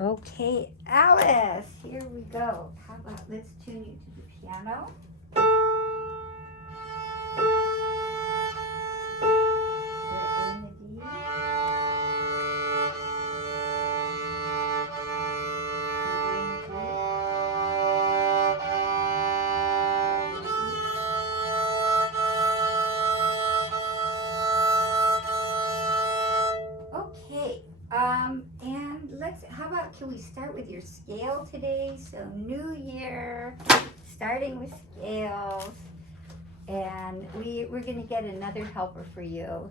Okay, Alice, here we go. How about let's tune you to the piano. We're in the D. Okay, and how about, can we start with your scale today? So new year, starting with scales, and we're gonna get another helper for you.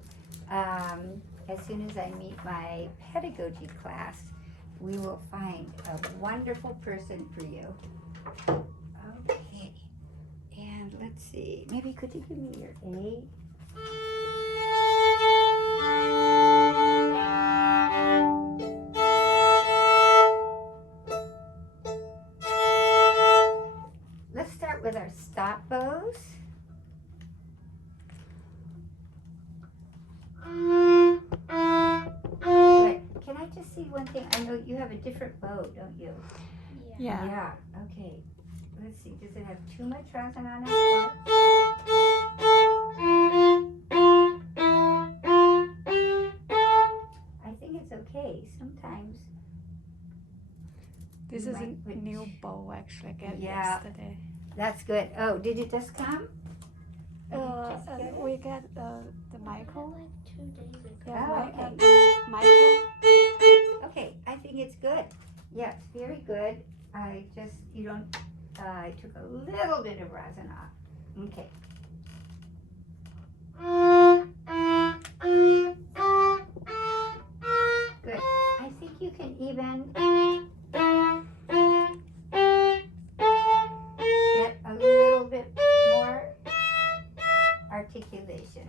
As soon as I meet my pedagogy class, we will find a wonderful person for you. Okay, and let's see, maybe could you give me your A? Let's start with our stop bows. Wait, can I just see one thing? I know you have a different bow, don't you? Yeah. Yeah, okay. Let's see, does it have too much rosin on it? I think it's okay. Sometimes. This is a new bow actually I got yesterday. That's good. Oh, did it just come? We got the Michael. Like 2 days ago. Yeah, okay. Michael. Okay, I think it's good. Yes, very good. I took a little bit of rosin off. Okay. Good. I think you can even get a little bit more articulation.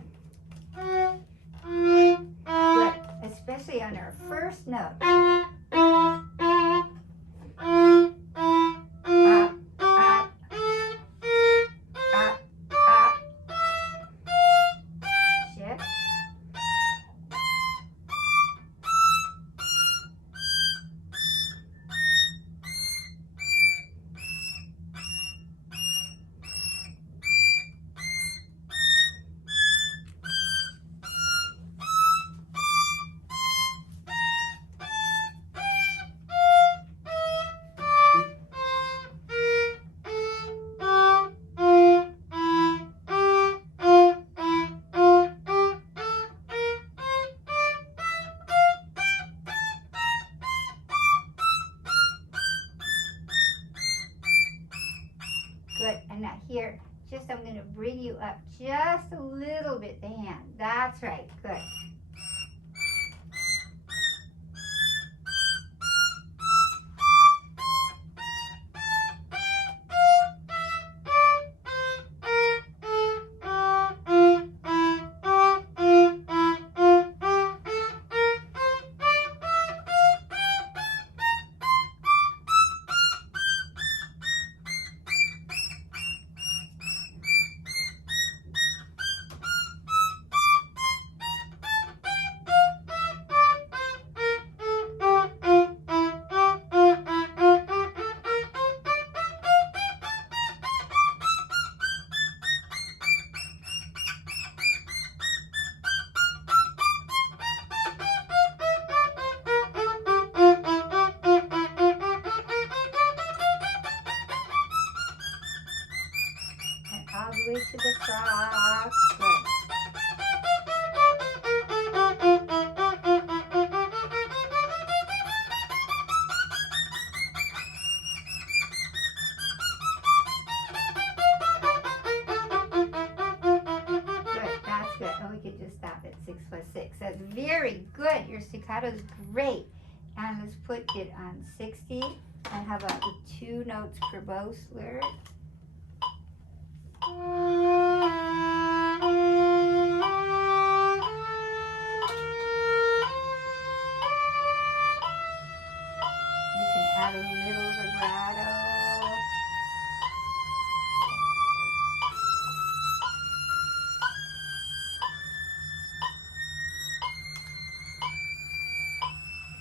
Good, especially on our first note. Shift. Good, and now here, I'm going to bring you up just a little bit, the hand. That's right, good. All the way to the top. Good. Good, that's good. And we could just stop at 6+6. That's very good. Your staccato is great. And let's put it on 60. And how about the 2 notes per bow slur? You can add a little vibrato.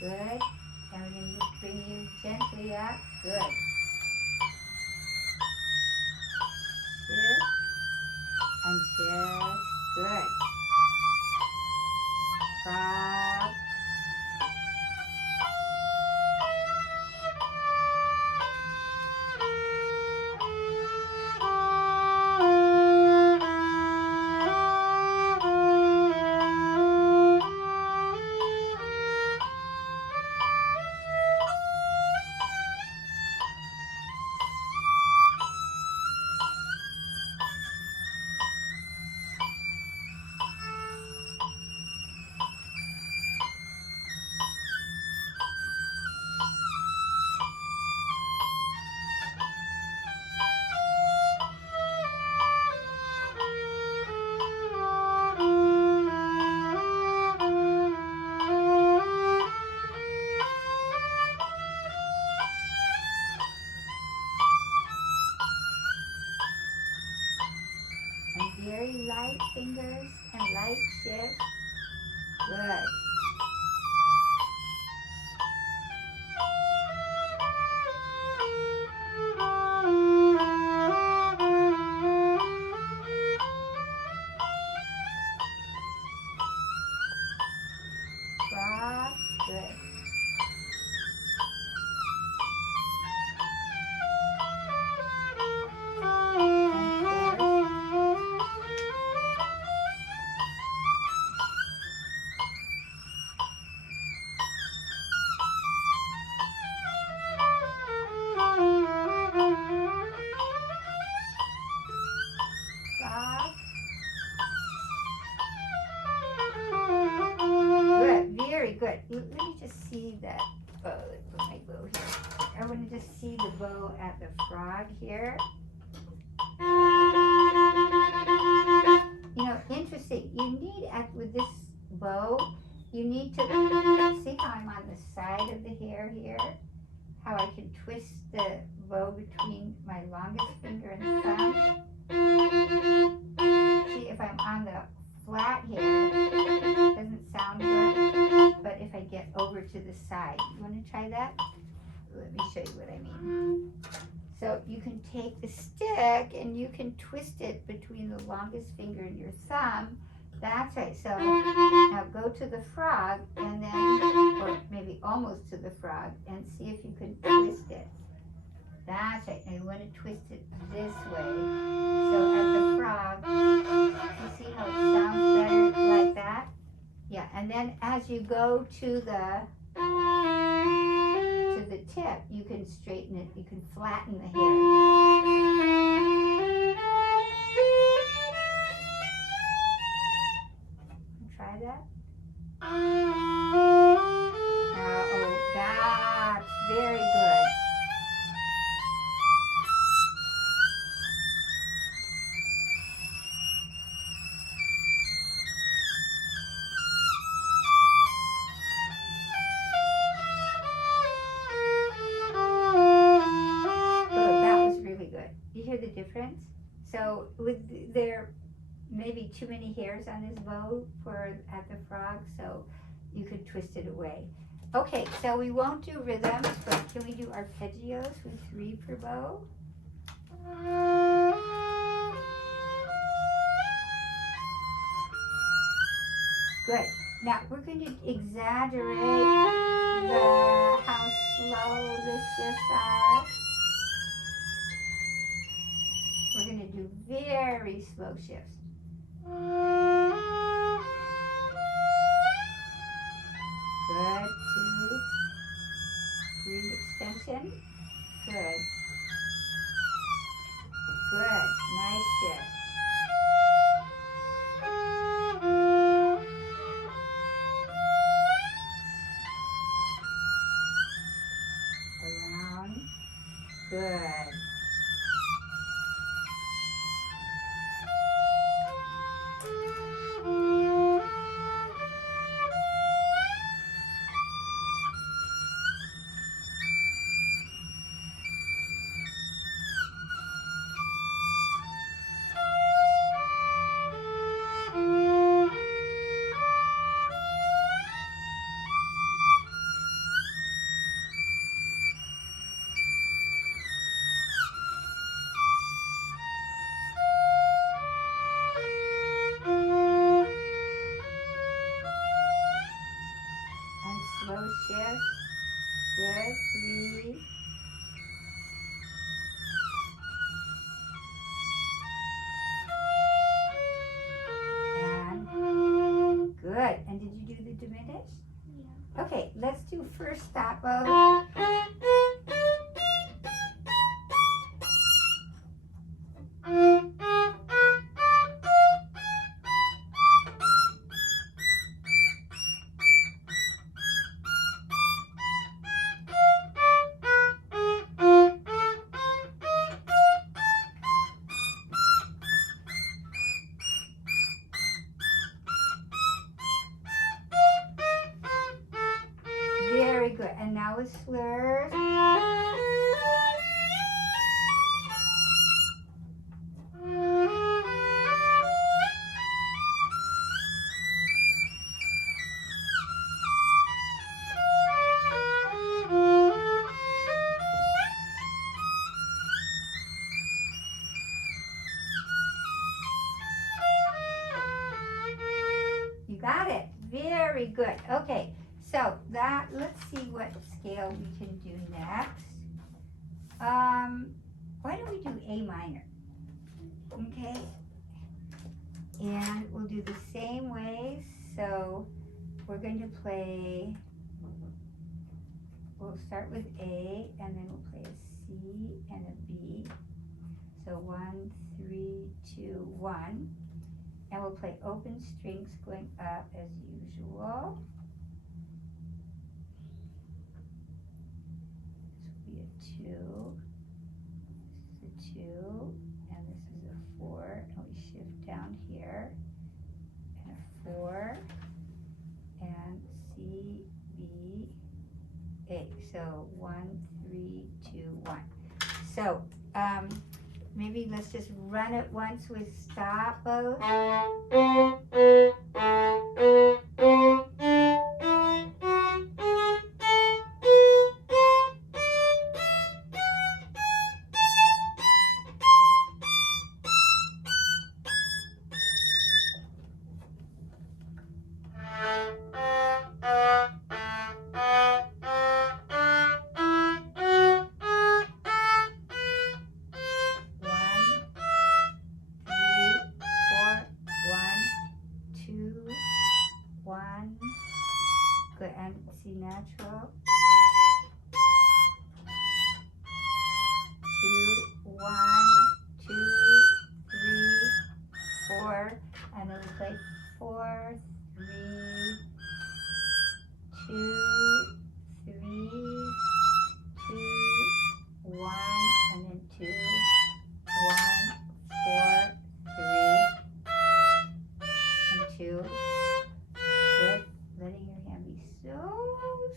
Good. And we're going to just bring you gently up. Good. Shift and shift. Good. Frog. And very light fingers and light shift. Good. Frog. Good. And fourth. Frog. Good, very good. Let me just see that bow. Let's put my bow here. I want to just see the bow at the frog here. You know, interesting. You need, with this bow, you need to see how I'm on the side of the hair here. How I can twist the bow between my longest finger and thumb. See if I'm on the flat here, it doesn't sound good, but if I get over to the side, you want to try that? Let me show you what I mean. So you can take the stick and you can twist it between the longest finger and your thumb. That's right. So now go to the frog and then, or maybe almost to the frog, and see if you can twist it. That's right. Now you want to twist it this way. So at the frog, you see how it sounds better like that? Yeah, and then as you go to the tip, you can straighten it, you can flatten the hair. Try that. Now, oh, that's very good. You hear the difference? So with there maybe too many hairs on this bow for at the frog, so you could twist it away. Okay, so we won't do rhythms, but can we do arpeggios with 3 per bow? Good. Now we're going to exaggerate how slow the shifts are. We're going to do very slow shifts. Good. 2, 3 extension. Good. Good. Nice shift. Around. Good. slow shift. Good. 3. And good. And did you do the diminished? Yeah. Okay, let's do first stop bow. Very good. And now with slurs. You got it. Very good. Okay, so that, let's see what scale we can do next. Why don't we do A minor? Okay. And we'll do the same way. So we're going to play, we'll start with A and then we'll play a C and a B. So 1, 3, 2, 1. And we'll play open strings going up as usual. This will be a 2. This is a 2. And this is a 4. And we shift down here. And a 4. And C, B, A. So 1, 3, 2, 1. So, maybe let's just run it once with stop both. Good, and C natural. 2, 1, 2, 3, 4, and then we play 4, 3, 2, 3, 2, 1, and then 2, 1, 4, 3, and 2. Good. Letting your hand be so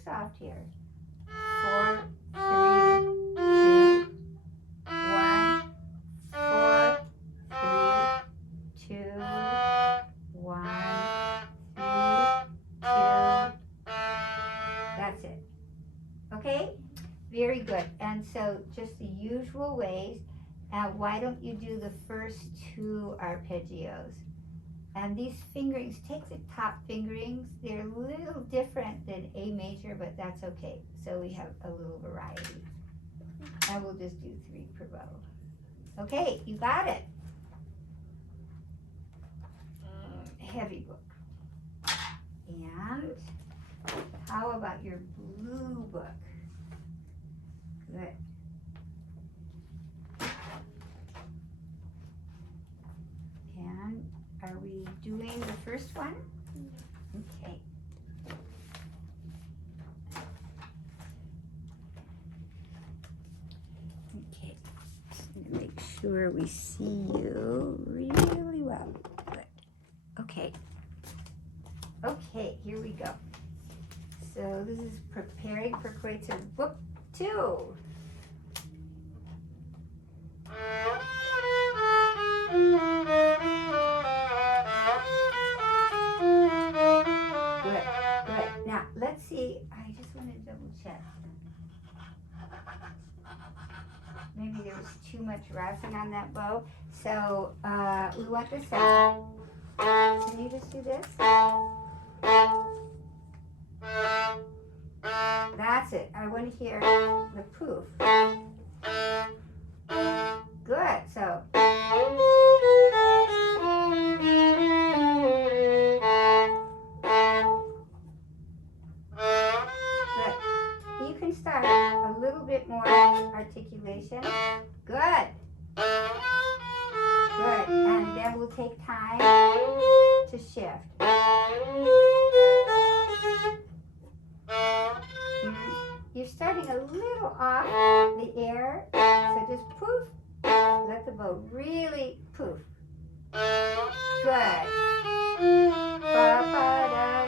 soft here. 4, 3, 2, 1, 4, 3, 2, 1, 3, 2. That's it. Okay? Very good. And so just the usual ways. Why don't you do the first 2 arpeggios? And these fingerings, take the top fingerings. They're a little different than A major, but that's okay. So we have a little variety. And we'll just do 3 per bow. Okay, you got it. Heavy book. And how about your blue book? Good. And are we doing the first one? Okay. Okay. Just gonna make sure we see you really well. Good. Okay. Okay, here we go. So this is preparing for Kreutzer book 2. Good, good. Now, let's see. I just want to double check. Maybe there was too much rosin on that bow. So, we want this out. Can you just do this? That's it. I want to hear the poof. Good. So. Good. You can start a little bit more articulation. Good. Good. And then we'll take time to shift. You're starting a little off the air, so just poof. Let the bow really poof. Good. Ba-ba-da.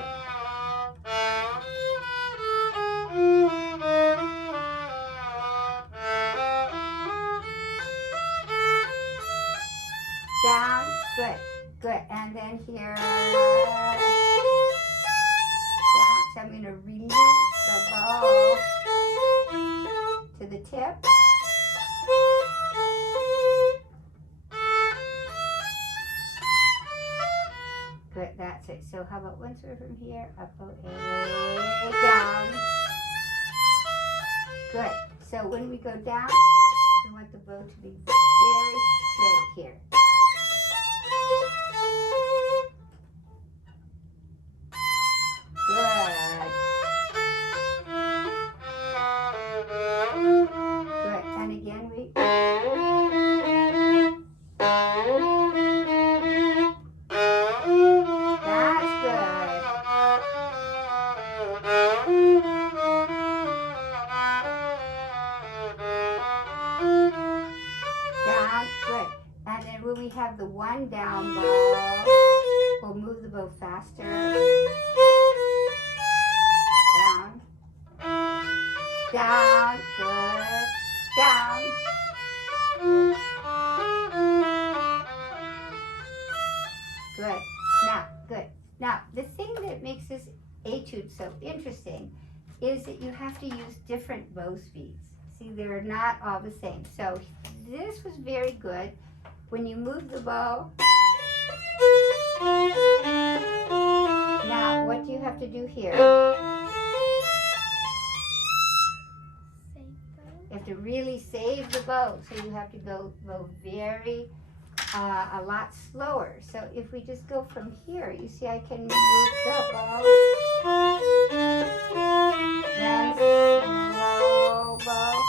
Down. Good. Good. And then here. Down. So I'm going to release the bow to the tip. Good, that's it. So how about once we're from here, up, A, down. Good. So when we go down, we want the bow to be very straight here. Good. Good. And again, we... When we have the one down bow, we'll move the bow faster. Down. Down. Good. Down. Good. Now, good. Now, the thing that makes this etude so interesting is that you have to use different bow speeds. See, they're not all the same. So this was very good. When you move the bow, now what do you have to do here? You have to really save the bow, so you have to go very, a lot slower. So if we just go from here, you see I can move the bow, then slow bow.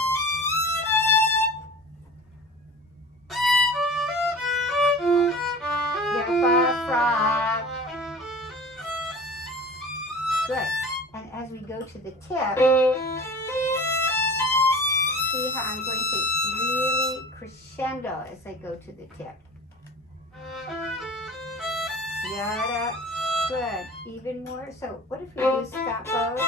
Good. And as we go to the tip, see how I'm going to really crescendo as I go to the tip. Yada. Good. Even more. So what if we do stop bows?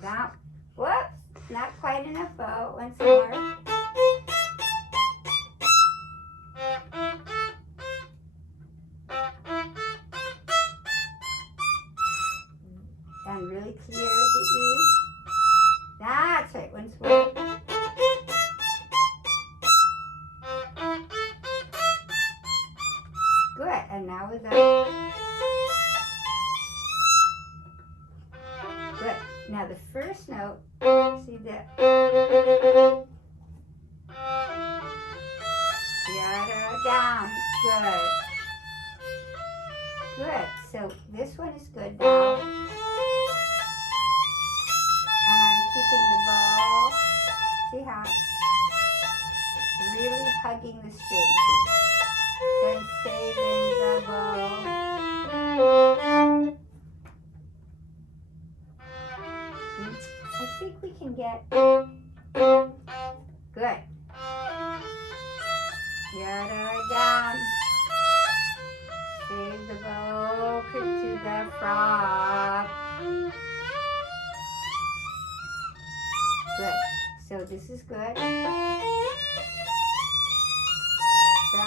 Now, whoops, not quite enough bow. Once more. And really clear the E. That's right, once more. Good, and now with that. Good. Now the first note, see that? Yada, down. Good. Good. So this one is good now. And I'm keeping the bow. See how? Really hugging the string. Then saving the bow. I think we can get good. Yada down. Save the bow to the frog. Good. So this is good. Then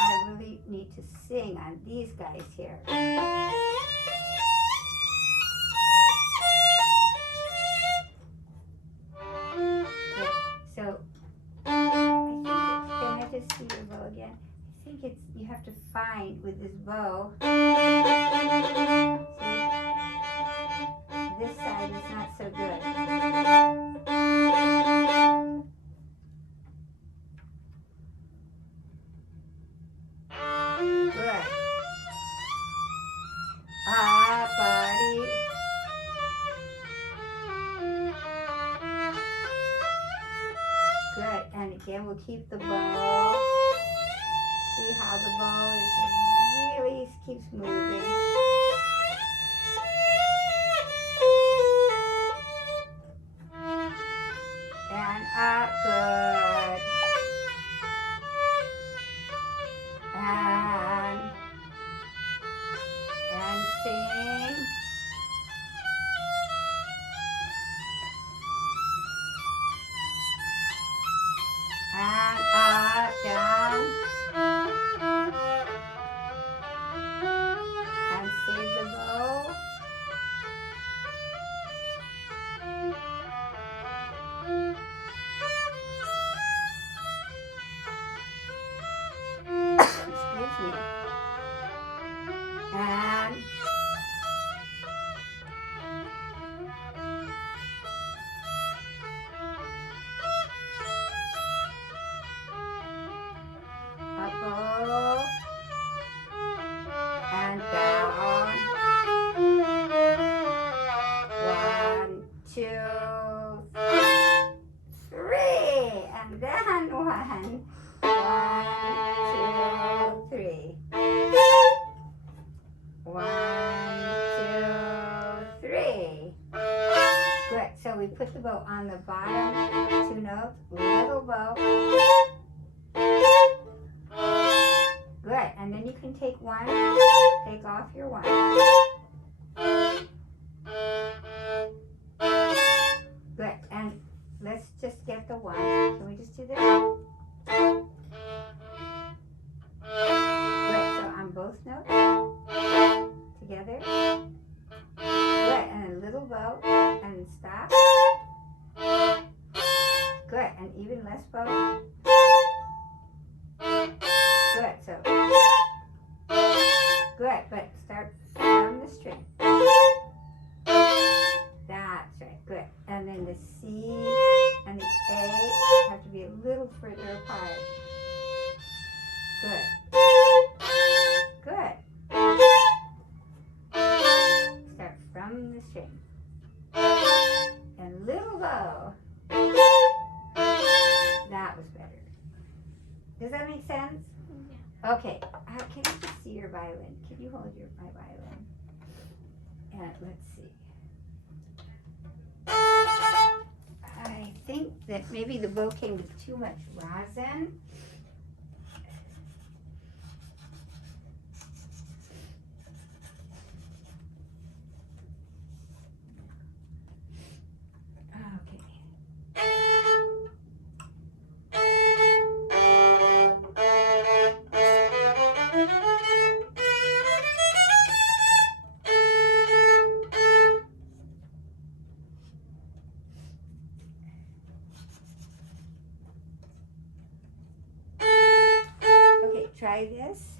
I really need to sing on these guys here. So I think it's, can I just see your bow again? I think it's, you have to find with this bow, see, this side is not so good. Good. Ah, buddy. Good. And again, we'll keep the bow. See how the bow is really keeps moving. And up, good. And sing. And up, down. And save the bow. Excuse me. And up bow. And down. 1, 2, 3. And then 1. 1, 2, 3. 1, 2, 3. Good. So we put the bow on the bottom 2 notes, little bow. Good. And then you can take one, take off your one. Good. And let's just get the one. Can we just do this? Good. So on both notes. Together. Good. And a little bow. And stop. Good. And even less bow. Good. So. Good. But start from the string. That's right. Good. And then the C and the A have to be a little further apart. Good. Good. Start from the string. And little bow. That was better. Does that make sense? Yeah. Okay. Can you just see your violin? Can you hold my violin? And let's see. I think that maybe the bow came with too much rosin. Try this.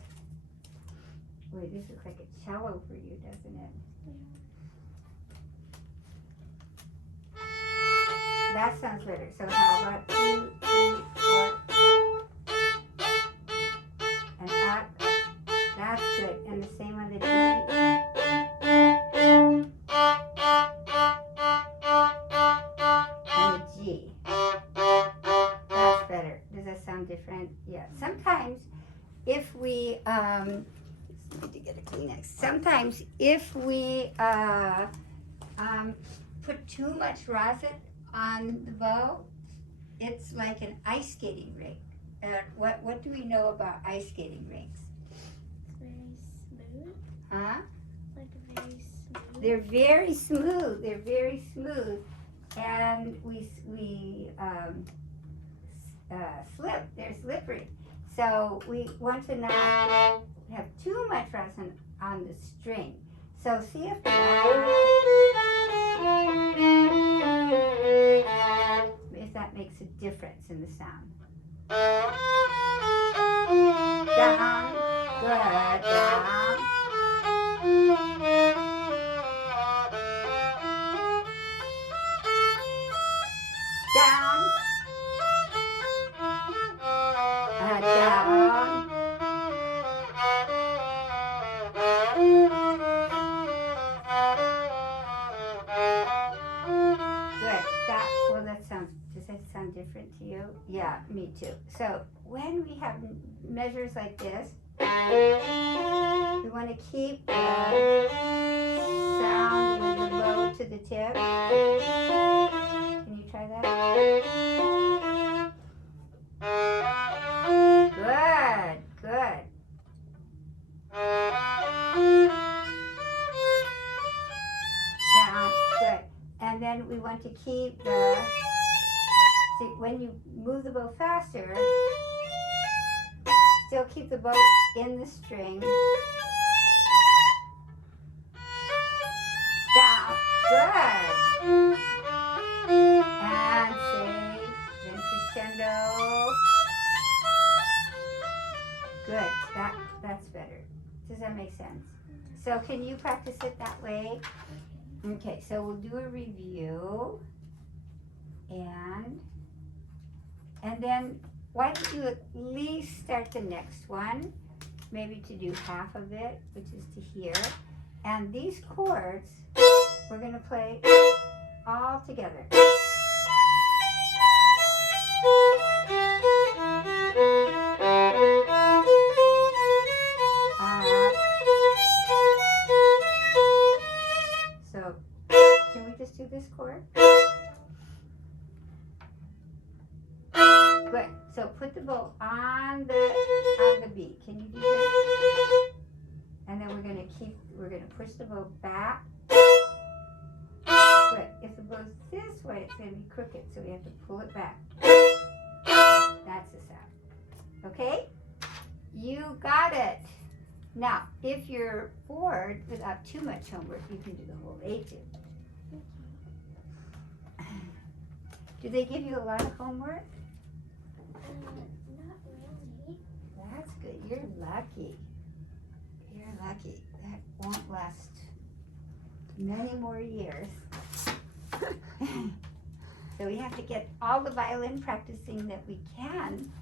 Wait, this looks like a cello for you, doesn't it? Yeah. That sounds better. So how about 2, 3, 4, and up. That's good. And the same on the D. And the G. That's better. Does that sound different? Yeah. Sometimes if we, need to get a Kleenex. Sometimes if we put too much rosin on the bow, it's like an ice skating rink. What do we know about ice skating rinks? Very smooth. Huh? Like very smooth. They're very smooth. They're very smooth, and we slip. They're slippery. So we want to not have too much rosin on the string. So see if that makes a difference in the sound. Down, Good. Down. Down. Down. Good. Does that sound different to you? Yeah, me too. So when we have measures like this, we want to keep the sound with the bow to the tip. Can you try that? Good, good. Down, good. And then we want to keep see, when you move the bow faster, still keep the bow in the string. Down, good. And save, then crescendo. Good, that's better. Does that make sense? So can you practice it that way? Okay, so we'll do a review. And then why don't you at least start the next one, maybe to do half of it, which is to here. And these chords, we're going to play all together. So, can we just do this chord? Good. So put the bow on the beat. Can you do this? And then we're gonna push the bow back. Good. If the bow's this way, it's gonna be crooked, so we have to pull it back. That's the sound. Okay? You got it. Now, if you're bored without too much homework, you can do the whole Etude. Do they give you a lot of homework? Not really. That's good. You're lucky. You're lucky. That won't last many more years. So we have to get all the violin practicing that we can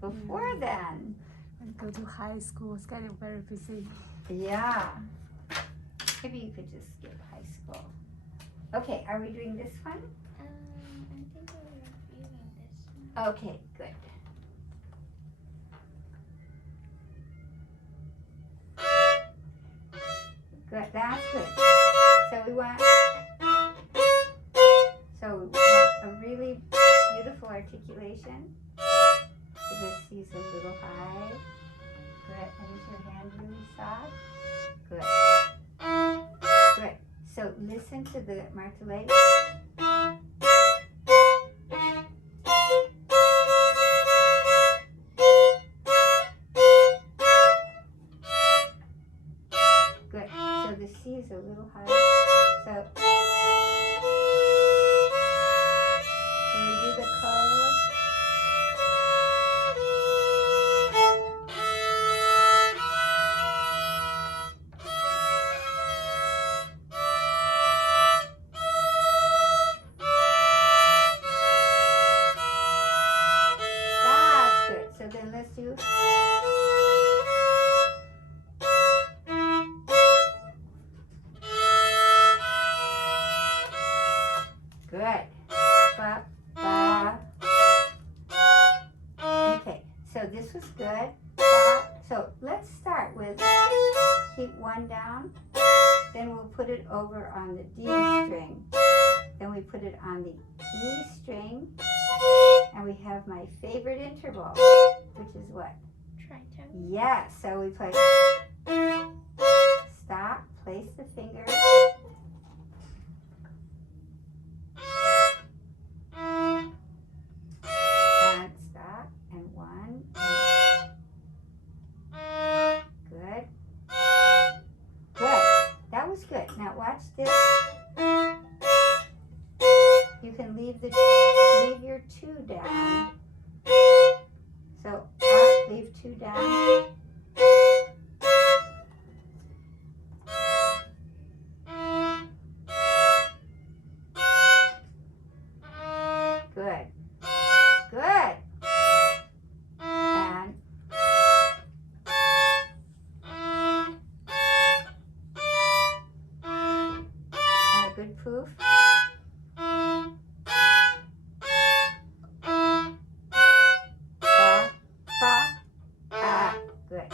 before then. And go to high school, it's getting very busy. Yeah. Maybe you could just skip high school. Okay, are we doing this one? I think we're reviewing this one. Okay, good. Good, that's good. So we want a really beautiful articulation. So this C's a little high. Good. And is your hand really soft? Good. Good. So listen to the martelé. Good. So the C is a little high. So can we do the code? That's good. So then let's do. Good. Ba, ba. Okay, so this was good. Ba. So let's start with keep one down, then we'll put it over on the D string, then we put it on the E string, and we have my favorite interval, which is what? Tritone. Yes, so we play stop, place the finger, and stop, and one, and good. Good. That was good. Now watch this. You can leave your two down. So leave two down. poof. Fa, fa, ah, good.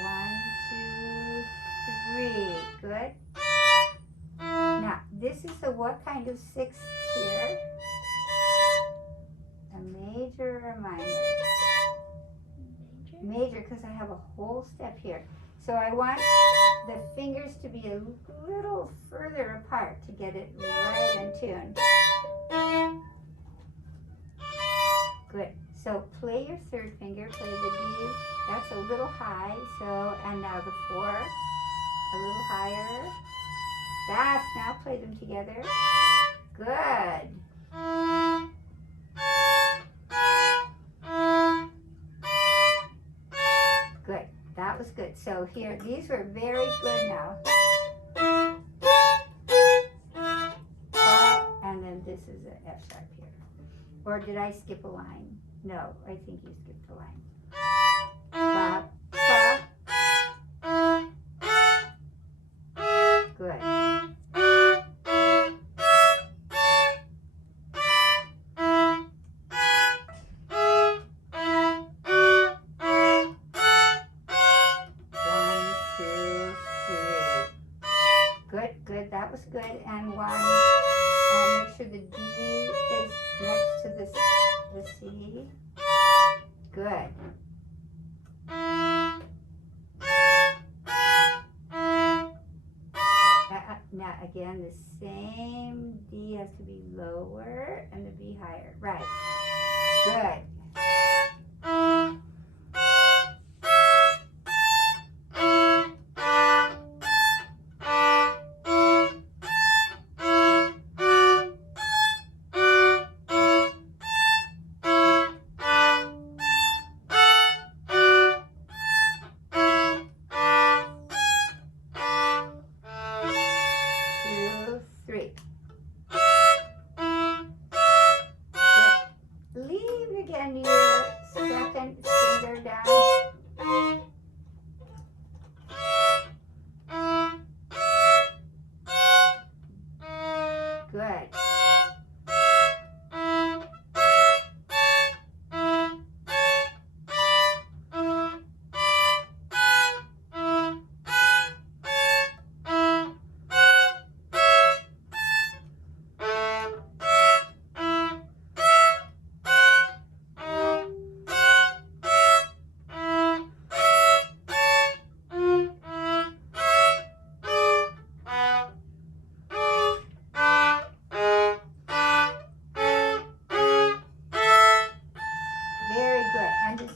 One, two, three. Good. Now, this is a what kind of sixth here? A major or a minor? Major, because I have a whole step here. So I want the fingers to be a little further apart to get it right in tune. Good. So play your third finger, play the D. That's a little high. So, and now the 4, a little higher. That's, now play them together. Good. Good. That was good. So here, these were very good now. And then this is an F sharp here. Or did I skip a line? No, I think you skipped a line. Ba, ba. Good. One, two, three. Good, good. That was good. And one. And make sure the D is next to the C. Good. Now again, the same D has to be lower and the B higher. Right. Good. Good.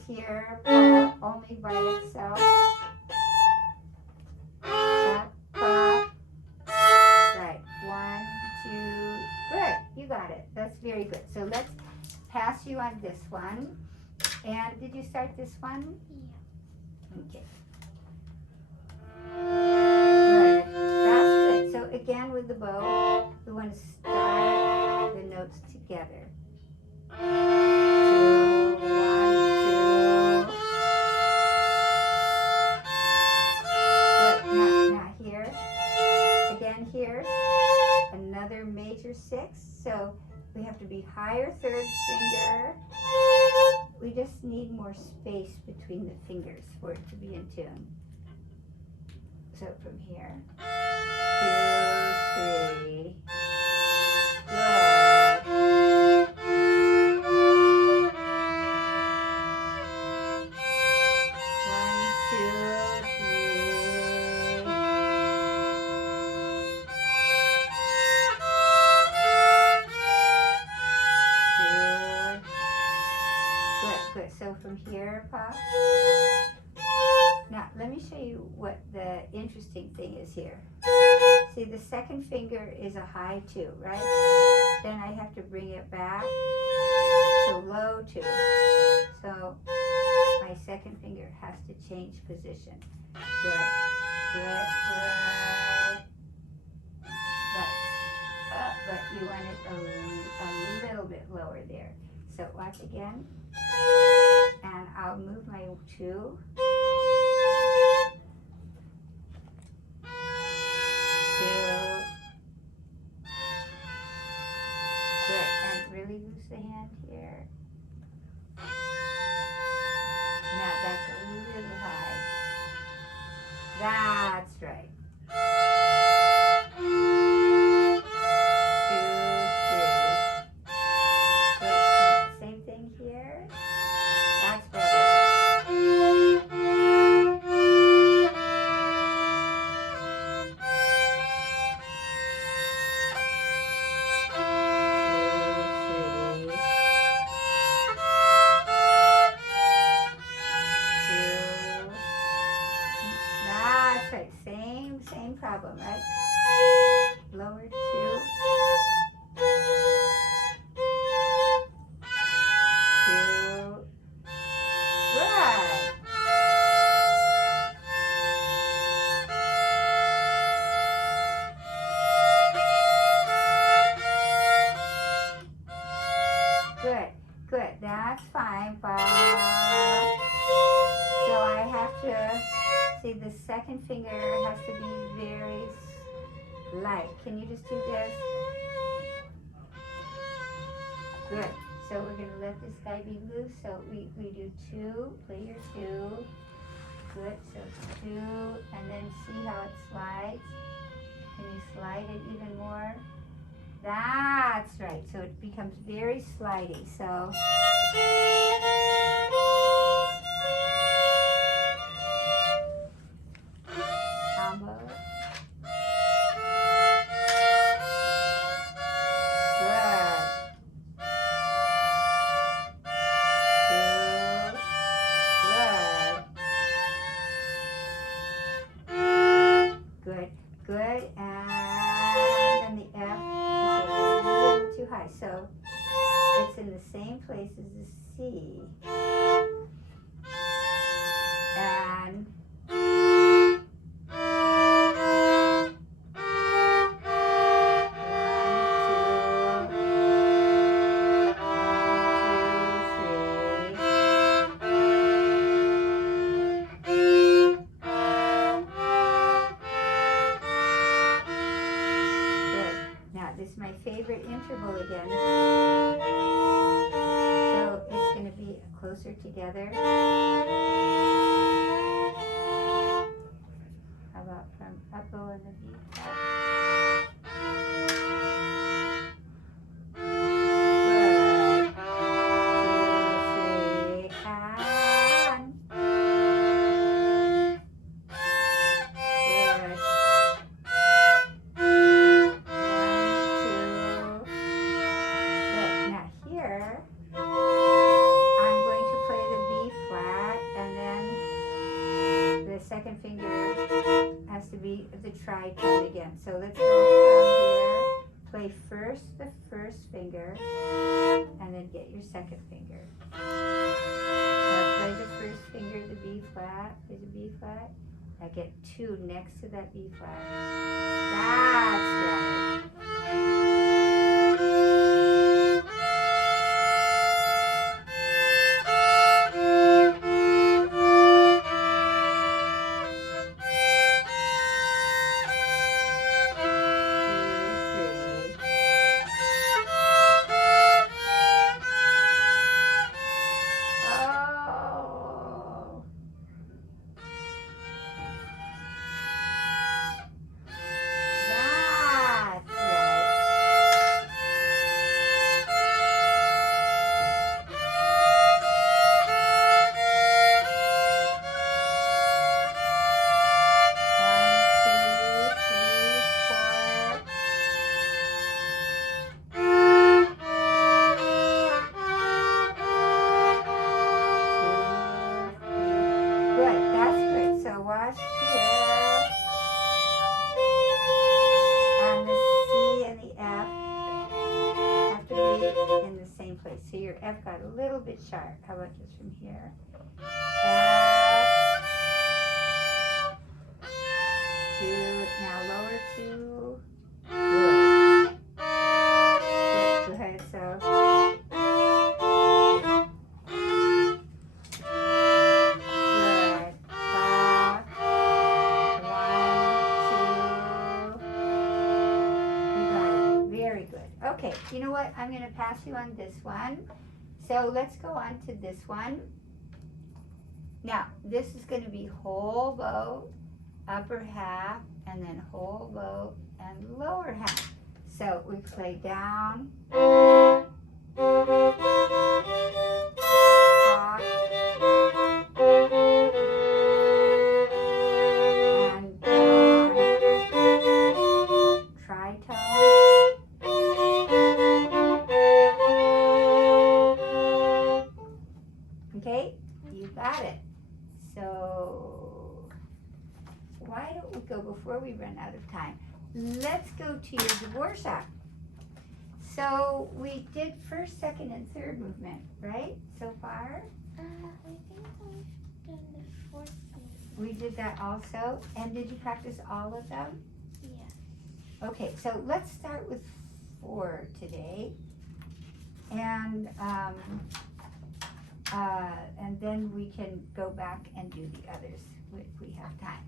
Here, only by itself. Right, 1, 2, good, you got it. That's very good. So let's pass you on this one. And did you start this one? Yeah. Okay. Good, that's good. So again with the bow, we want to start the notes together. Here, another major 6, so we have to be higher third finger. We just need more space between the fingers for it to be in tune. So from here, 2, 3, good. 1, 2, 3. Good. So from here, Pa. Now, let me show you what the interesting thing is here. See, the second finger is a high 2, right? Then I have to bring it back to low 2. So my second finger has to change position. Good, good, good. But you want it a little bit lower there. So watch again. And I'll move my 2. 2. Good. And really loose the hand here. Now that's a little high. That's right. 2, 3. Good. Same thing here. That's better. 2, 3. That's right. Same problem, right? Lower 2. 2. Good. Good. That's fine, but so I have to see the second finger has to be very light. Can you just do this? Good. So we're going to let this guy be loose. So we do 2, play your 2. Good. So 2, and then see how it slides. Can you slide it even more? That's right. So it becomes very slidey. So combo. Good. 2. Good. Good. And then the F is a little too high. So it's in the same place as the C. And my favorite interval again. So it's going to be closer together. How about from up bow and the B flat? Tritone again. So let's go from here. Play first the first finger, and then get your second finger. Now play the first finger, the B flat. Play the B flat. Now get 2 next to that B flat. That's right. F got a little bit sharp. How about just from here? Okay, you know what? I'm going to pass you on this one. So let's go on to this one. Now, this is going to be whole bow, upper half, and then whole bow and lower half. So we play down, rock, and down, tritone. Okay, you got it. So why don't we go, before we run out of time, let's go to your Dvorak. So we did first, second, and third movement, right, so far? I think I've done the fourth movement. We did that also. And did you practice all of them? Yeah. Okay, so let's start with 4 today. And then we can go back and do the others if we have time.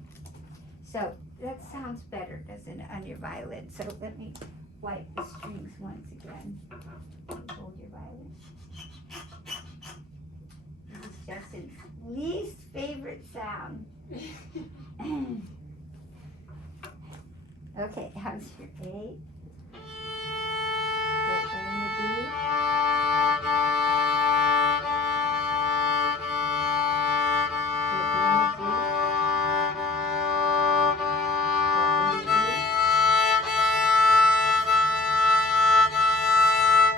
So that sounds better, doesn't it, on your violin? So let me wipe the strings once again. Hold your violin. This is Justin's least favorite sound. Okay, how's your A? Your A and the B?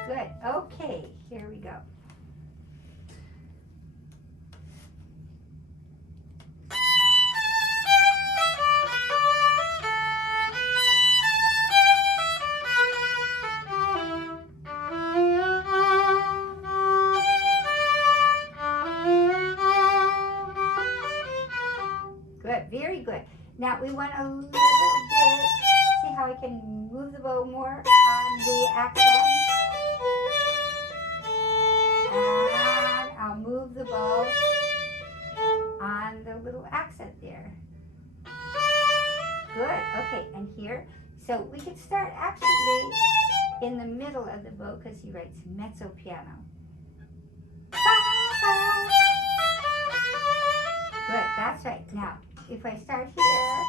Good. Okay, here we go. Good, very good. Now we want a little bit, see how I can move the bow more on the accent? And I'll move the bow on the little accent there. Good, okay, and here. So we could start actually in the middle of the bow because he writes mezzo piano. Good, that's right. Now, if I start here,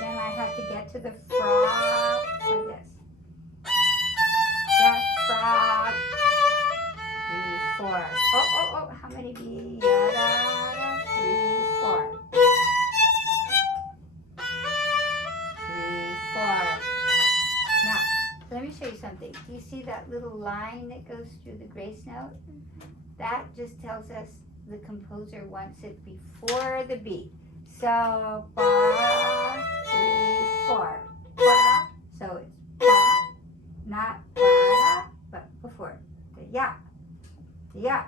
then I have to get to the frog for this. Yeah, frog. 3, 4. Oh, how many B? 3, 4. 3, 4. Now, let me show you something. Do you see that little line that goes through the grace note? That just tells us the composer wants it before the beat. So, ba, 3, 4. Ba. So it's ba, not ba, but before. The ya. The ya.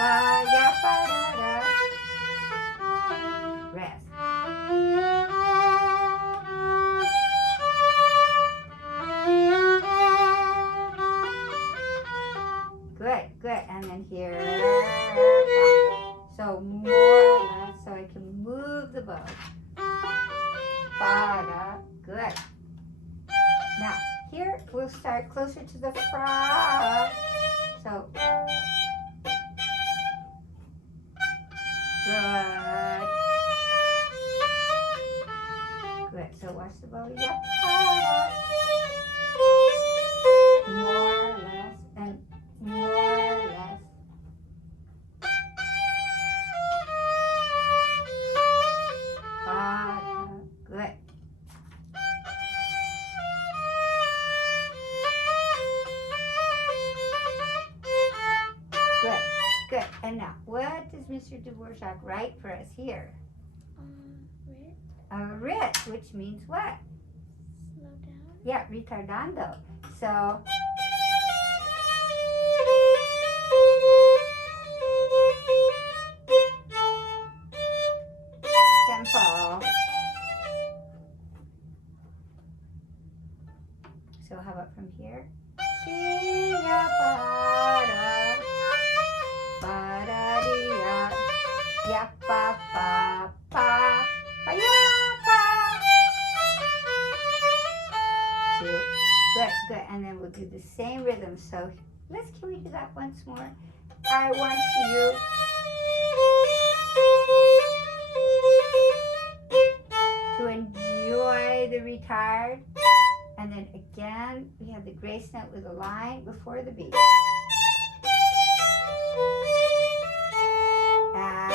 Ba, ya, ba, da, da. Rest. Good, and then here, so more or less, so I can move the bow. Ba-da, good. Now, here, we'll start closer to the frog, so, good. Good, so watch the bow, yep, more or less, and more or less. Good. Good. And now, what does Mr. Dvorak write for us here? Rit. A rit, which means what? Slow down. Yeah, retardando. So, tempo. So how about from here? Chia para, para dia, ya pa pa pa. we'll do the same rhythm. So can we do that once more? I want you to enjoy the retard. And then again, we have the grace note with a line before the beat. And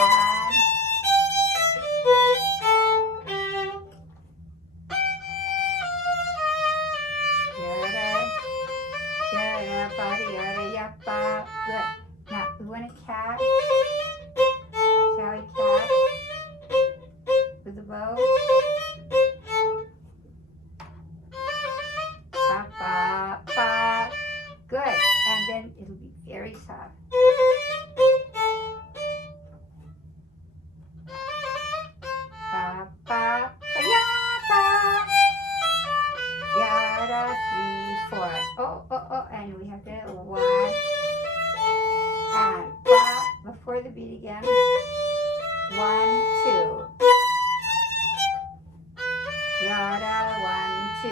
good. Now we want to catch. Shall we catch with the bow? Ba, ba, ba. Good. And then it'll be very soft. Ba, ba, ba, ya, ba. Yada, 3, 4. Oh, and we have to 1. And ba, before the beat again. 1, 2. Yada, 1, 2.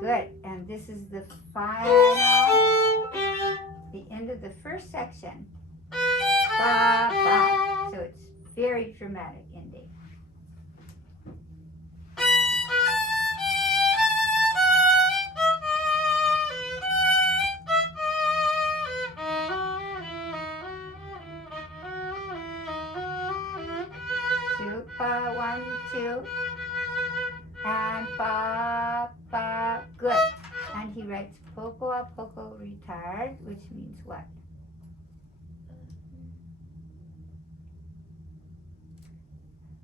Good. And this is the final, the end of the first section. Ba, ba. So it's very dramatic ending. Ba, 1, 2, and ba, ba, good. And he writes poco a poco retard, which means what?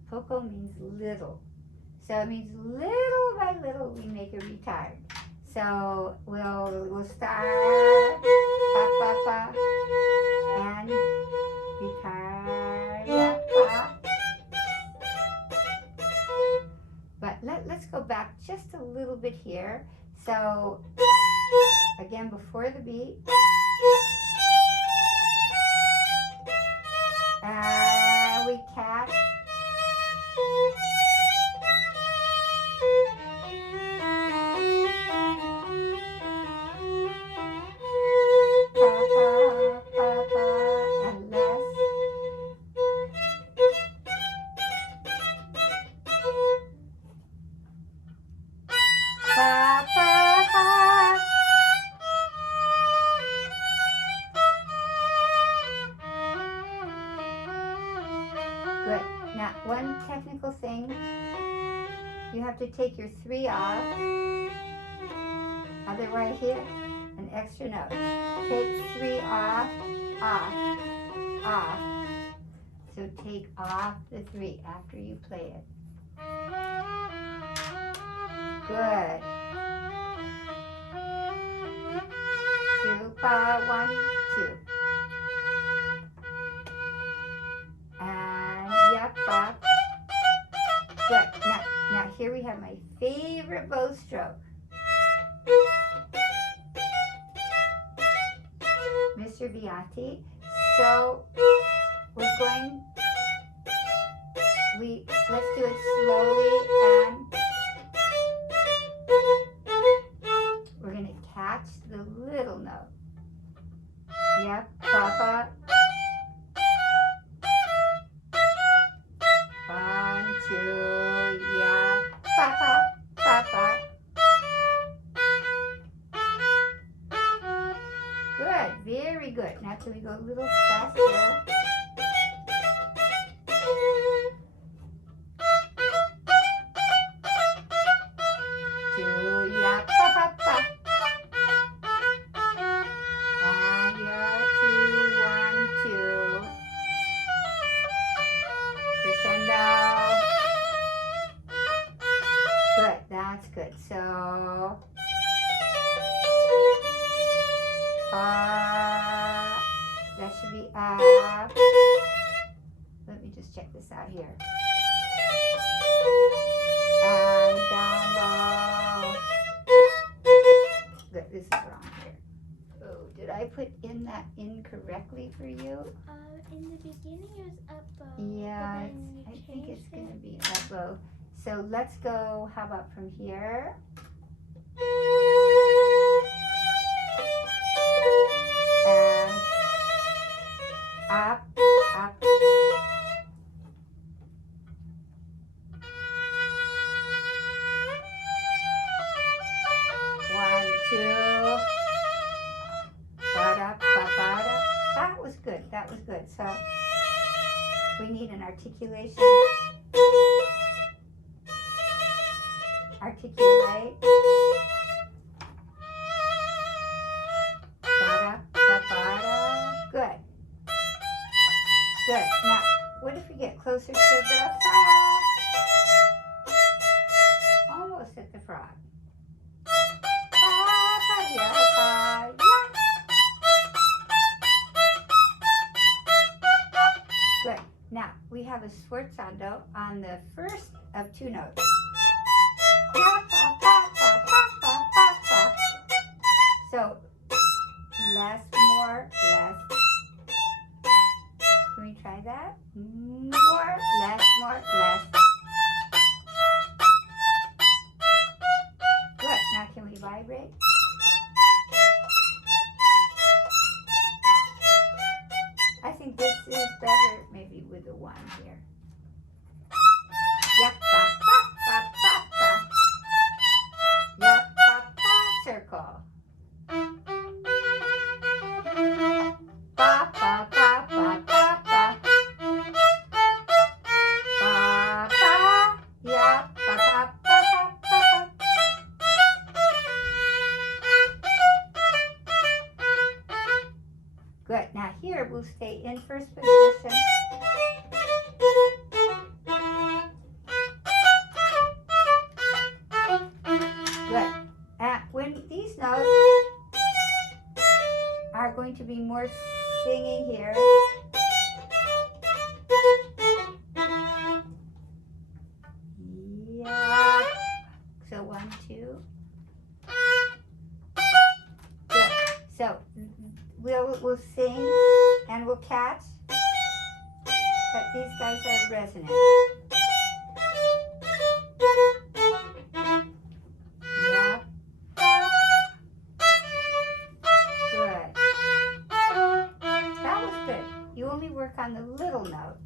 Poco means little. So it means little by little we make a retard. So we'll start pa, pa, pa, and retard, pa. But let's go back just a little bit here. So again, before the beat. And we catch. Pa, pa, pa, and less. Pa, pa, pa. Good. Now, one technical thing, you have to take your 3 off. Otherwise, here, an extra note. Take 3 off, off, off. So take off the 3 after you play it. Good. 2, pa, 1, 2. And yep, pa. Good. Now here we have my favorite bow stroke. Mr. Vianti. So let's do it slowly, and we're going to catch the little note. Yep, papa. 1, 2, yeah, papa, papa. Good, very good. Now can we go a little faster? Good. So, that should be let me just check this out here. And down low. Good. This is wrong here. Oh, did I put in that incorrectly for you? In the beginning it was up bow. Yeah, I think it's going to be up bow. So let's go, how about from here? And up, up. One, two. Ba-da, ba-ba-da. That was good. That was good. So we need an articulation. Articulate. Ba-da, ba-ba-da. Good. Good. Now, what if we get closer to the frog? Almost at the frog. Ba-ba-ya-ba-ya. Good. Now, we have a sforzando on the first of two notes. So, less, more, less. Can we try that? More, less, more, less. Good. Now, can we vibrate? I think this is better maybe with the one here. Yep, ba, ba, ba, ba, ba. Yep, ba, ba, circle. Ba, ba, ba, ba, ba, ba. Ba, ba, yep, ba, ba, ba, ba, ba, ba. Good. Now here we'll stay in first position. Good. When these notes are going to be more singing here. Yeah. So 1, 2. Good. So we'll sing and we'll catch, but these guys are resonant. Yeah. Good. That was good. You only work on the little note.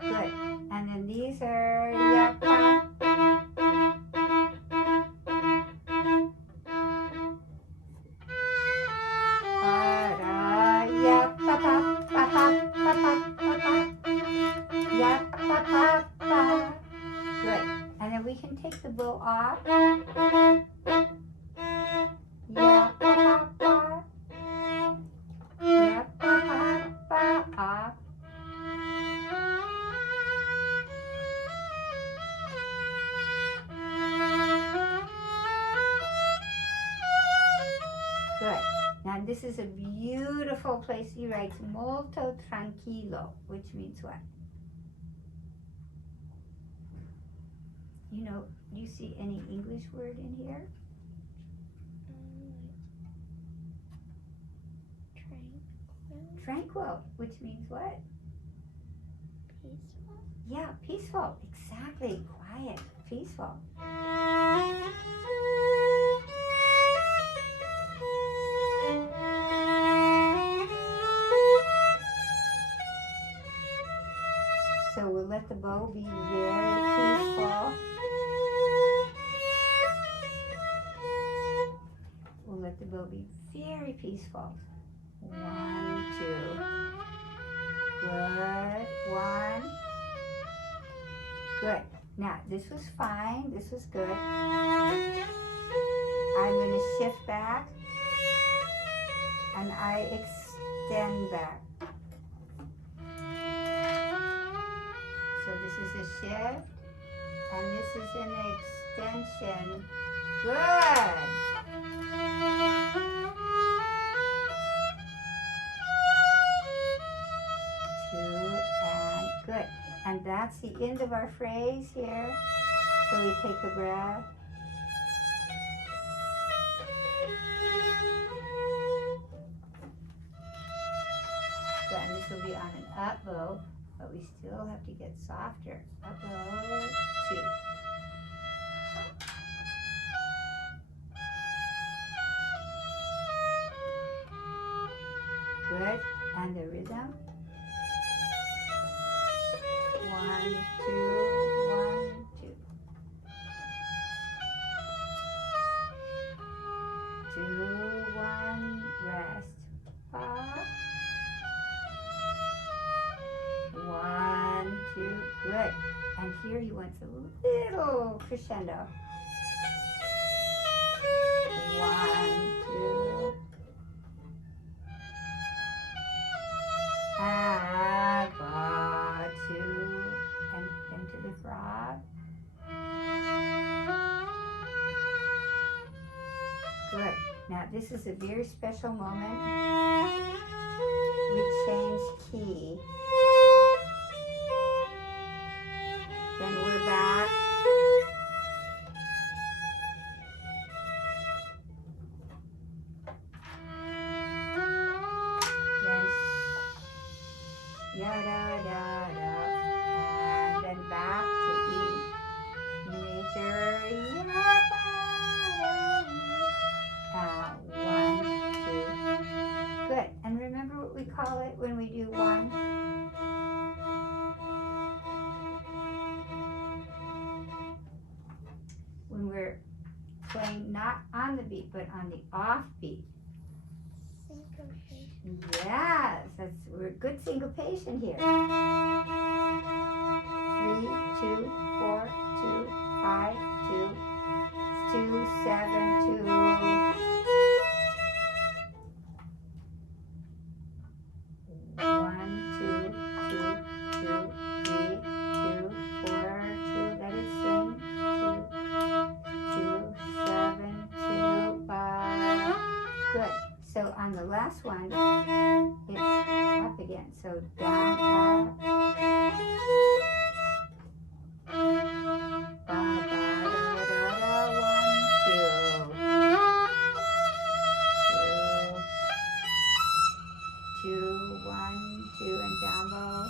Good. And then these are ya pa. Pa da ya pa pa pa pa pa pa pa pa. Ya pa pa pa. Good. And then we can take the bow off. Ya pa pa pa. Ya pa pa pa off. Good. Now this is a beautiful place. He writes molto tranquillo, which means what? You know, do you see any English word in here? Tranquil, which means what? Peaceful. Yeah, peaceful. Exactly. Quiet. Peaceful. So we'll let the bow be very peaceful. We'll let the bow be very peaceful. 1, 2. Good. 1. Good. Now, this was fine. This was good. I'm going to shift back. And I extend back. So this is a shift. And this is an extension. Good. that's the end of our phrase here. So we take a breath. Good, and this will be on an up bow, but we still have to get softer. Up bow, 2. Good, and the rhythm. 1, 2, 1, 2. 2, 1, rest. 1, 2, good. And here you want a little crescendo. 1, 2. And 2. And into the frog. Good. Now this is a very special moment. We change key. Then we're back. Then ya da da da, and then back to E major. Ya da, 1, 2. Good. And remember what we call it when we do 1. When we're playing not on the beat, but on the off beat. Syncopation. Yes, we're good syncopation here. 3, 2, 4, 2, 5, 2, 2, 7, 2. 1, 2, 2, 2, 3, 2, 4, 2. Let it sing. 2, 7, 2, 5. Good. So on the last one, it's up again. So down, up. Ba, ba, da, da, da. 1, 2. 2, 1, 2, and down bow.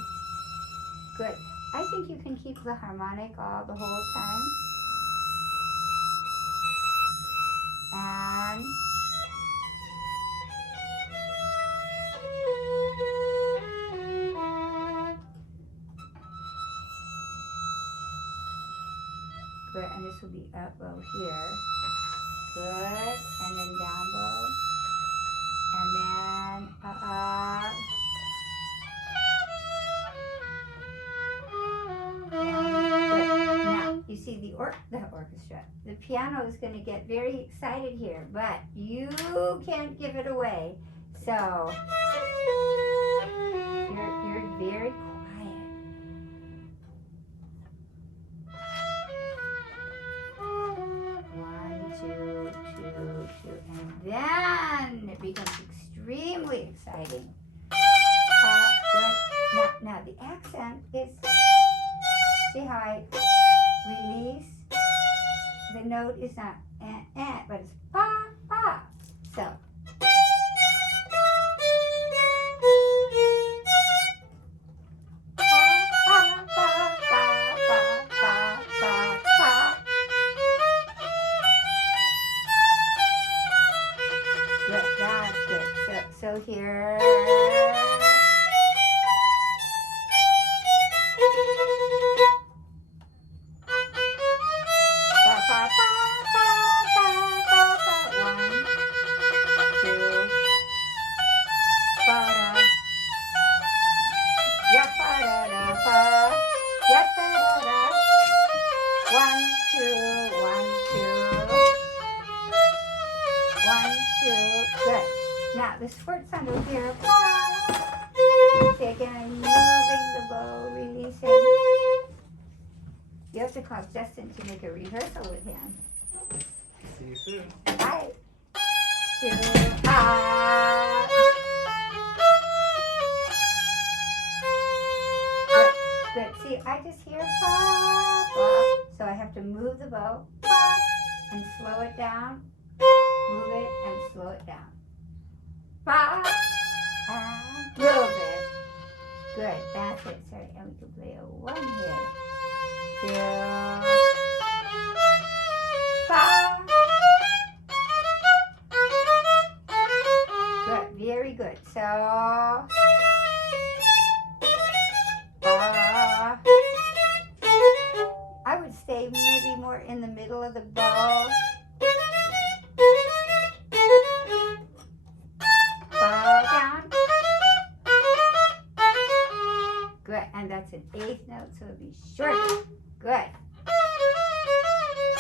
Good. I think you can keep the harmonic all the whole time. And good, and this will be up bow here. Good, and then down bow. And then up. Good. Now, you see the orchestra. The piano is going to get very excited here, but you can't give it away. So, you're very quiet. One, two, two, two, and then it becomes extremely exciting. Good. Now the accent is, see how I release? The note is not but it's pa, pa. So. Good, that's good. So here. Now the squirts under here. Okay, again, I'm moving the bow, releasing. You have to call Justin to make a rehearsal with him. See you soon. Bye. Good. Good. See, I just hear ba, ba. So I have to move the bow ba, and slow it down. Move it and slow it down. Ba, and little bit. Good. That's it. Sorry. And we can play a one here. Two. Ba. Good. Very good. So. Ba. I would stay maybe more in the middle of the bow. Ba down. Good. And that's an eighth note, so it'll be short. Good.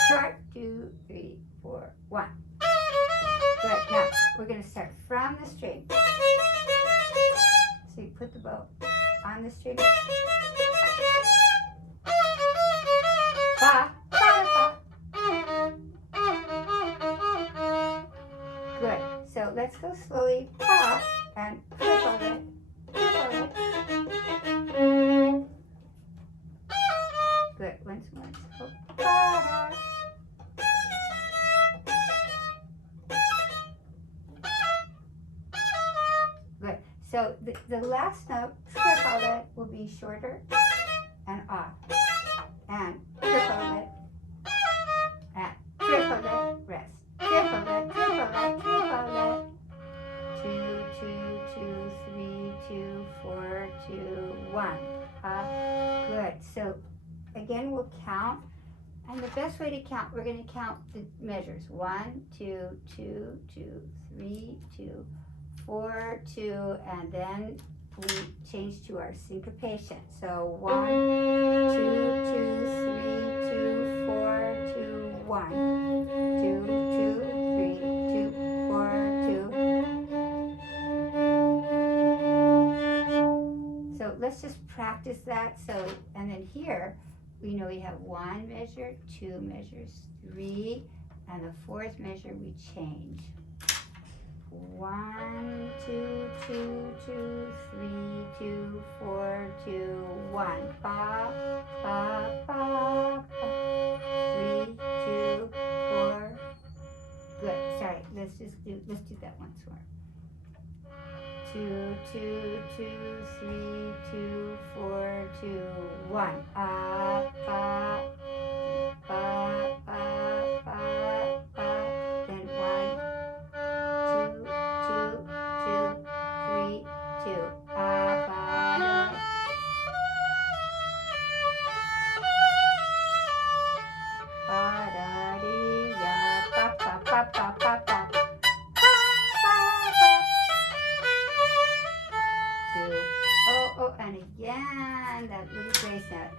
Short. 2, 3, 4, 1. Good. Now we're going to start from the string. So you put the bow on the string. Ba, ba, ba. Good. So let's go slowly. Pa and clip on it. Clip on it. Good. Once more. So, ba. Good. So the last note, triple will be shorter and off. And triple and triple rest. Triple, 2, 2, 2, 3, 2, 4, 2, 1. Good. So again, we'll count. And the best way to count, we're going to count the measures. 1, 2, 2, 2, 3, 2, 4, 2, and then we change to our syncopation. So 1, 2, 2, 3, 2, 4, 2, 1. 2, 2, 3, 2, 4, 2. So let's just practice that. So, and then here, we know we have 1 measure, 2 measures, 3, and the 4th measure we change. 1, 2, 2, 2, 3, 2, 4, 2, 1. Ba, ba, ba, ba. 3, 2, 4. Good. Sorry. Let's do that once more. 2, 2, 2, 3, 2, 4, 2, 1. Ba, ba, ba, ba, ba, ba. Then 1, 2, 2, 2, 3, 2. Ba, ba, ba, da, dee, ya, ba, ba, ba, ba, ba, ba. Oh, and again, that little grace note.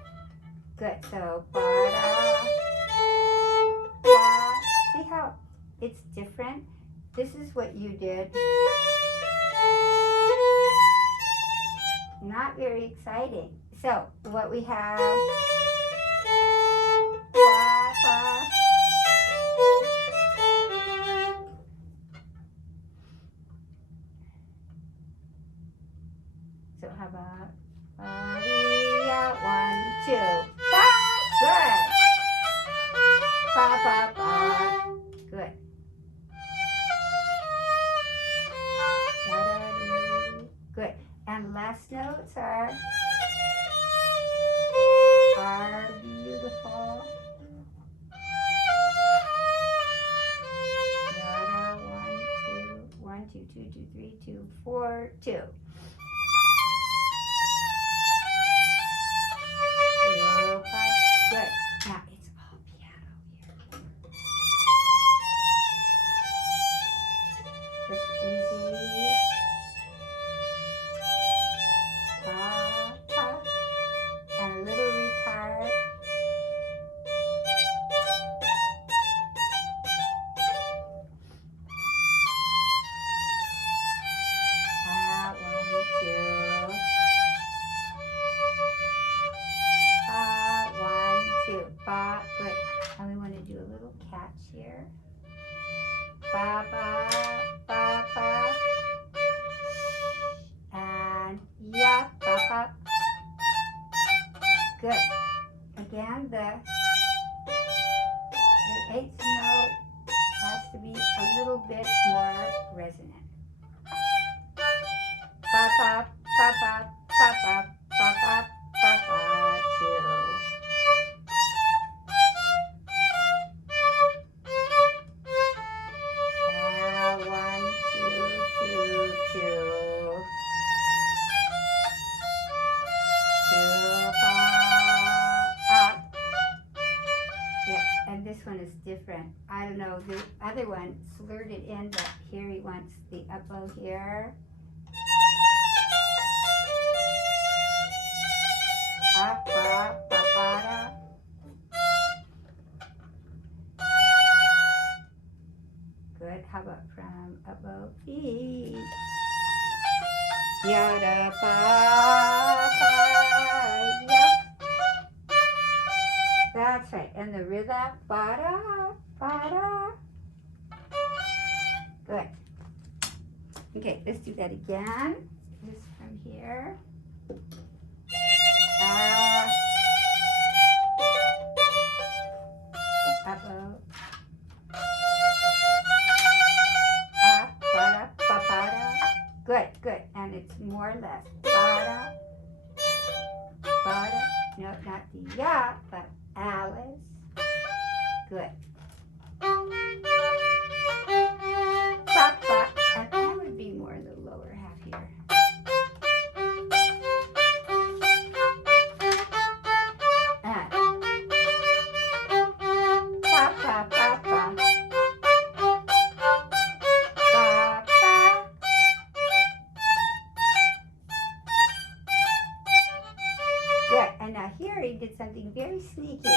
Good. So, ba, da, ba. See how it's different? This is what you did. Not very exciting. So, what we have, ba, ba. So how about ba-dee-ya, 1, 2, ba, good. Ba, ba, ba, good. Da-da-dee, good. And last notes are beautiful. Yada, 1, 2, 2, 2, 3, 2, 4, 2. Good. Now it's all piano here. Just easy. Pa, pa. And a little retard. Ah, 1, 2. Ba, 1, 2. Ba, good. And we want to do a little catch here. Ba, ba, ba, ba. And ya, ba, ba. Good. Again, the eighth note has to be a little bit more resonant. Ba ba ba ba ba ba ba ba ba ba 2. One, two, two, two. 2 up. Yeah, and this one is different. I don't know, the other one slurred in, but here he wants the up bow here. Up, up, up, up. Good. How about from up bow E? Yada ba ba. Yep. That's right. And the rhythm. Ba da ba da. Good. Okay, let's do that again. This from here. Up bow. Good, good. And it's more or less. Bada, bada. No, not the ya, but Alice. Good. Papa. And that would be more in the lower half here. And papa, papa. Good, and now here he did something very sneaky.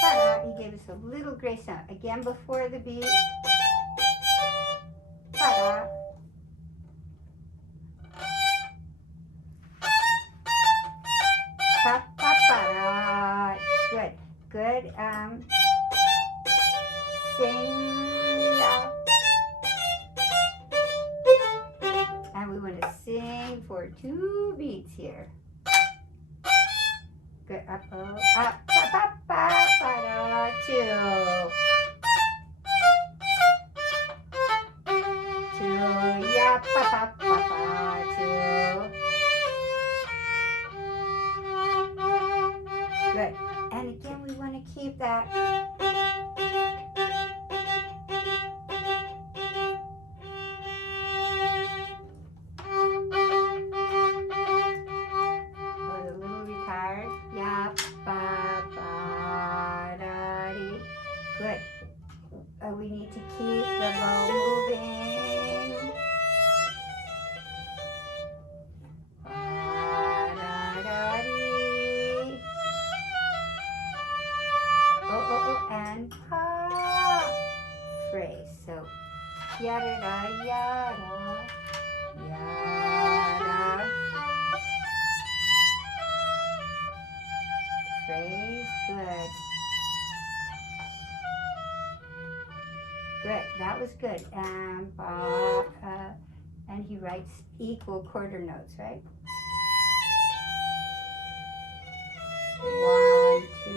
Ta-da, he gave us a little grace note. Again before the beat. Ta-da. Pa-pa-pa-da. Good, good. Sing out. And we want to sing for 2 beats here. Good. Up, oh, up, pa, pa, pa, pa, da, 2. 2, yeah, pa, pa, pa, pa, 2. Good. And again, we want to keep that. Good. We need to keep the bow moving. Oh, and pa. Phrase. So, yada, yada, yada. Phrase. Good. Good, that was good. And he writes equal quarter notes, right? 1, 2.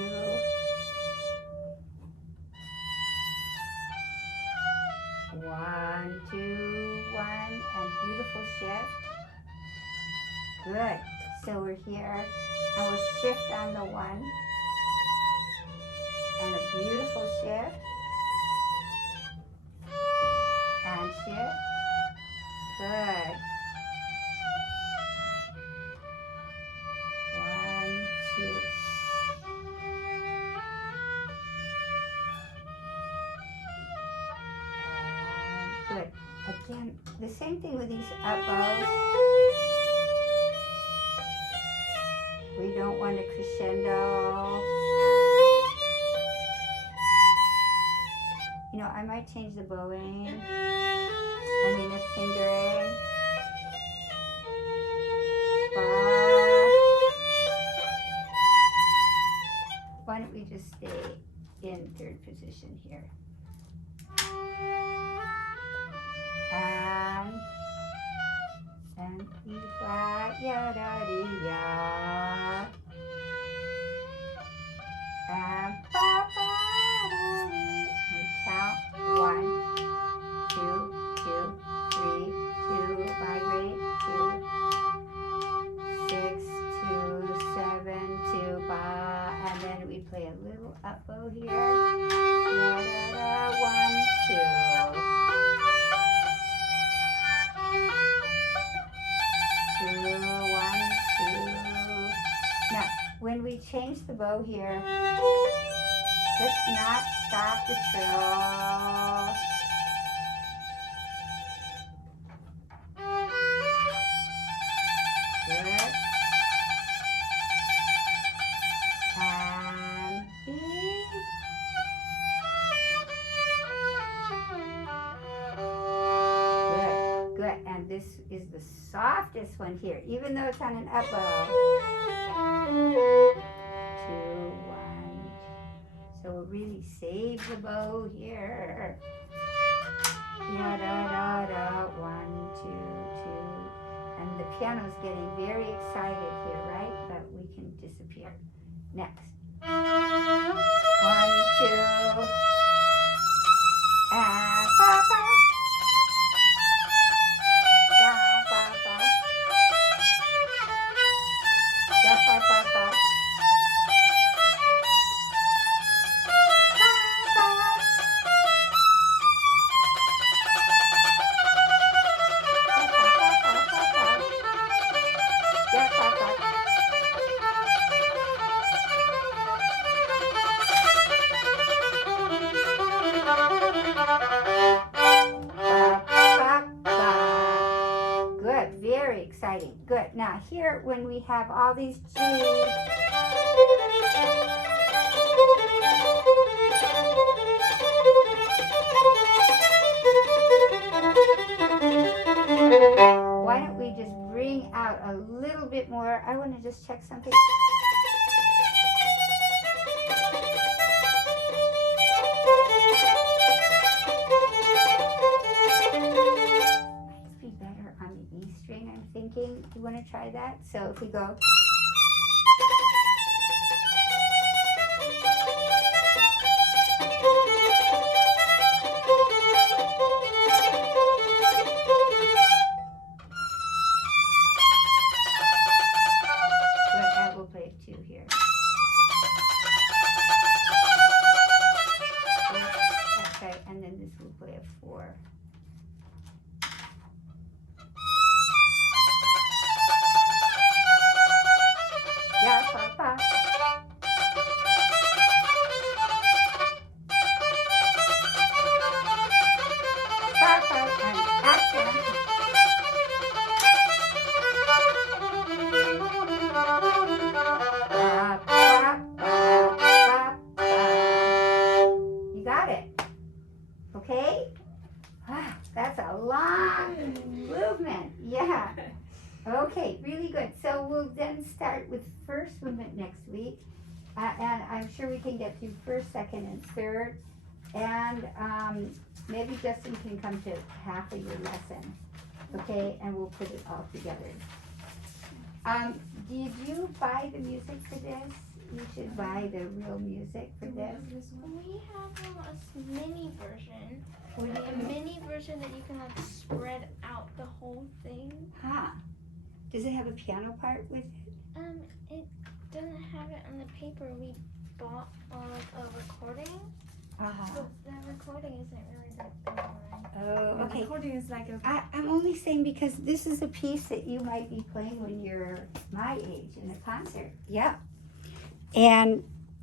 1, 2, 1, and beautiful shift. Good. So we're here, and we'll shift on the 1, and a beautiful shift. And shift. Good. 1, 2. And good. Again, the same thing with these up bows. We don't want a crescendo. You know, I might change the bowing. The fingering. Why don't we just stay in 3rd position here? And E flat. up bow here. Da, da, da, 1, 2. 2, 1, 2. Now, when we change the bow here, let's not stop the trill. Good. And B. Good, good. And this is the softest one here, even though it's on an up bow. 2, 1. So we'll really save the bow here. Da, da, da, da. 1, 2, 2. And the piano's getting very excited here, right? But we can disappear. Next. 1, 2. And pa, pa. Da, pa, pa. Da, pa, pa, pa. Good, very exciting. Good. Now here, when we have all these G's, why don't we just bring out a little bit more? I want to just check something. Might be better on the E string, I'm thinking. You want to try that? So if we go. We'll play a 2 here. That's right, and then this will play a 4. Yeah, pa, pa. Pa, pa, and accent. You got it. Okay? Wow, that's a long movement. Yeah. Okay, really good. So we'll then start with first movement next week. And I'm sure we can get through first, second, and third. And maybe Justin can come to half of your lesson. Okay? And we'll put it all together. Did you buy the music for this? You should buy the real music for this. We have a mini version. A mini version that you can like spread out the whole thing. Huh. Does it have a piano part with it? It doesn't have it on the paper. We bought a recording. But that recording isn't really that big. Oh, okay. Recording is like a I'm only saying because this is a piece that you might be playing when you're my age in a concert. Yeah. And